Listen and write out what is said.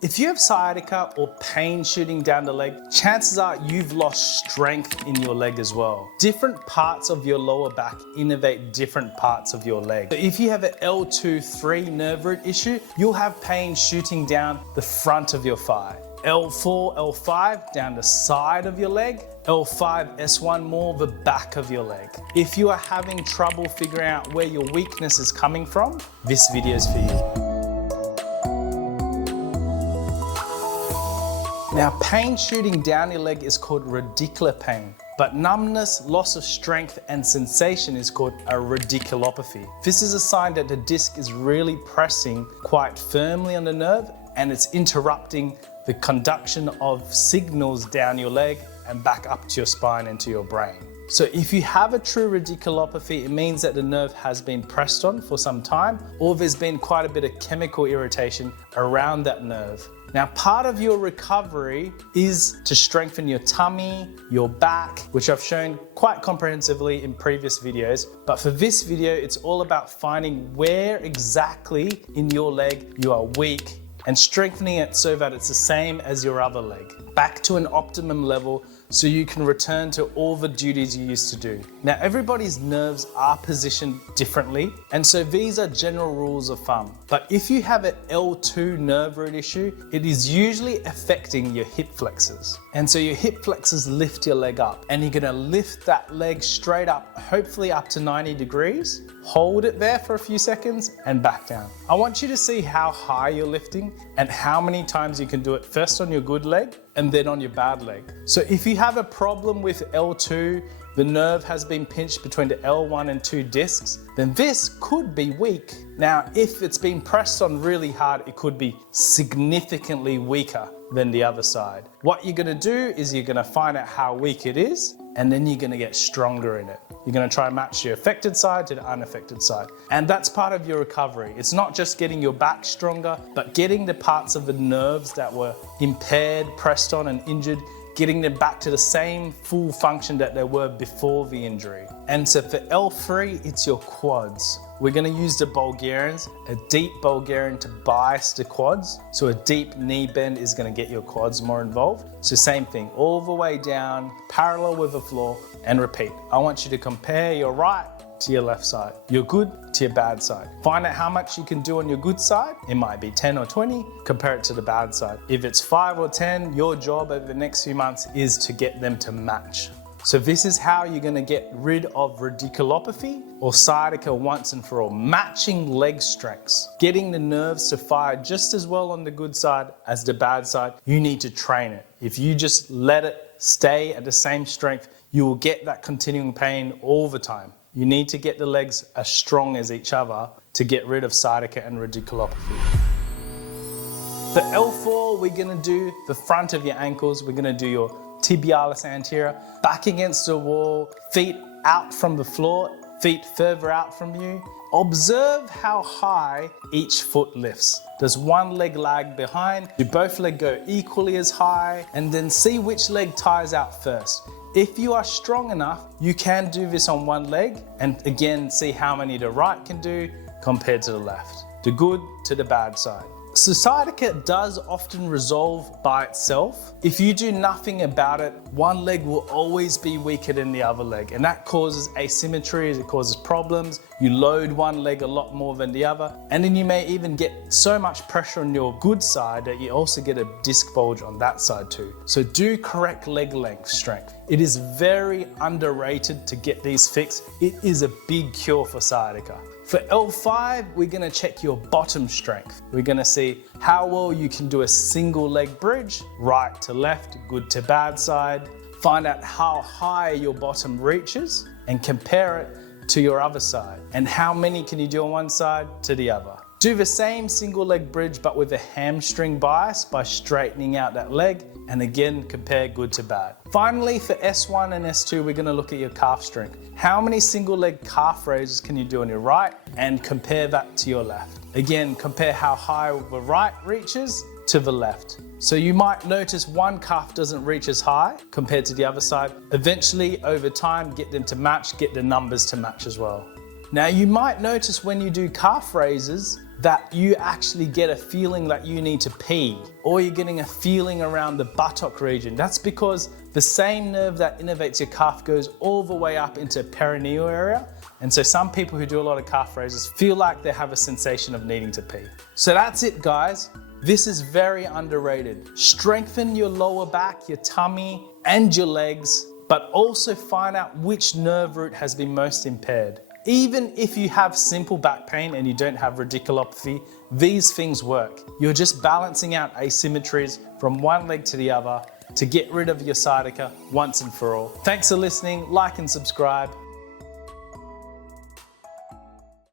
If you have sciatica or pain shooting down the leg, chances are you've lost strength in your leg as well. Different parts of your lower back innervate different parts of your leg. So if you have an L2-3 nerve root issue, you'll have pain shooting down the front of your thigh. L4, L5 down the side of your leg. L5, S1 more the back of your leg. If you are having trouble figuring out where your weakness is coming from, this video is for you. Now, pain shooting down your leg is called radicular pain, but numbness, loss of strength, and sensation is called a radiculopathy. This is a sign that the disc is really pressing quite firmly on the nerve and it's interrupting the conduction of signals down your leg and back up to your spine and to your brain. So if you have a true radiculopathy, it means that the nerve has been pressed on for some time, or there's been quite a bit of chemical irritation around that nerve. Now, part of your recovery is to strengthen your tummy, your back, which I've shown quite comprehensively in previous videos. But for this video, it's all about finding where exactly in your leg you are weak and strengthening it so that it's the same as your other leg, back to an optimum level so you can return to all the duties you used to do. Now, everybody's nerves are positioned differently, and so these are general rules of thumb. But if you have an L2 nerve root issue, it is usually affecting your hip flexors. And so your hip flexors lift your leg up, and you're gonna lift that leg straight up, hopefully up to 90 degrees, hold it there for a few seconds and back down. I want you to see how high you're lifting and how many times you can do it, first on your good leg and then on your bad leg. So if you have a problem with L2, the nerve has been pinched between the L1 and 2 discs, then this could be weak. Now, if it's been pressed on really hard, it could be significantly weaker than the other side. What you're gonna do is you're gonna find out how weak it is, and then you're gonna get stronger in it. You're gonna try and match your affected side to the unaffected side. And that's part of your recovery. It's not just getting your back stronger, but getting the parts of the nerves that were impaired, pressed on, and injured, getting them back to the same full function that they were before the injury. And so for L3, it's your quads. We're gonna use the Bulgarians, a deep Bulgarian to bias the quads. So a deep knee bend is gonna get your quads more involved. So same thing, all the way down, parallel with the floor, and repeat. I want you to compare your right to your left side, your good to your bad side. Find out how much you can do on your good side. It might be 10 or 20, compare it to the bad side. If it's 5 or 10, your job over the next few months is to get them to match. So this is how you're gonna get rid of radiculopathy or sciatica once and for all. Matching leg strengths, getting the nerves to fire just as well on the good side as the bad side. You need to train it. If you just let it stay at the same strength, you will get that continuing pain all the time. You need to get the legs as strong as each other to get rid of sciatica and radiculopathy. For L4, we're gonna do the front of your ankles. We're gonna do your tibialis anterior, back against the wall, feet out from the floor, feet further out from you. Observe how high each foot lifts. Does one leg lag behind? Do both legs go equally as high? And then see which leg tires out first. If you are strong enough, you can do this on one leg, and again, see how many the right can do compared to the left. The good to the bad side. So sciatica does often resolve by itself. If you do nothing about it, one leg will always be weaker than the other leg, and that causes asymmetries, it causes problems. You load one leg a lot more than the other, and then you may even get so much pressure on your good side that you also get a disc bulge on that side too. So do correct leg length strength. It is very underrated to get these fixed. It is a big cure for sciatica. For L5, we're gonna check your bottom strength. We're gonna see how well you can do a single leg bridge, right to left, good to bad side. Find out how high your bottom reaches and compare it to your other side. And how many can you do on one side to the other. Do the same single leg bridge but with a hamstring bias by straightening out that leg, and again compare good to bad. Finally, for S1 and S2, we're gonna look at your calf strength. How many single leg calf raises can you do on your right, and compare that to your left. Again, compare how high the right reaches to the left. So you might notice one calf doesn't reach as high compared to the other side. Eventually, over time, get them to match, get the numbers to match as well. Now you might notice when you do calf raises, that you actually get a feeling that you need to pee, or you're getting a feeling around the buttock region. That's because the same nerve that innervates your calf goes all the way up into perineal area. And so some people who do a lot of calf raises feel like they have a sensation of needing to pee. So that's it, guys. This is very underrated. Strengthen your lower back, your tummy, and your legs, but also find out which nerve root has been most impaired. Even if you have simple back pain and you don't have radiculopathy, these things work. You're just balancing out asymmetries from one leg to the other to get rid of your sciatica once and for all. Thanks for listening, like and subscribe.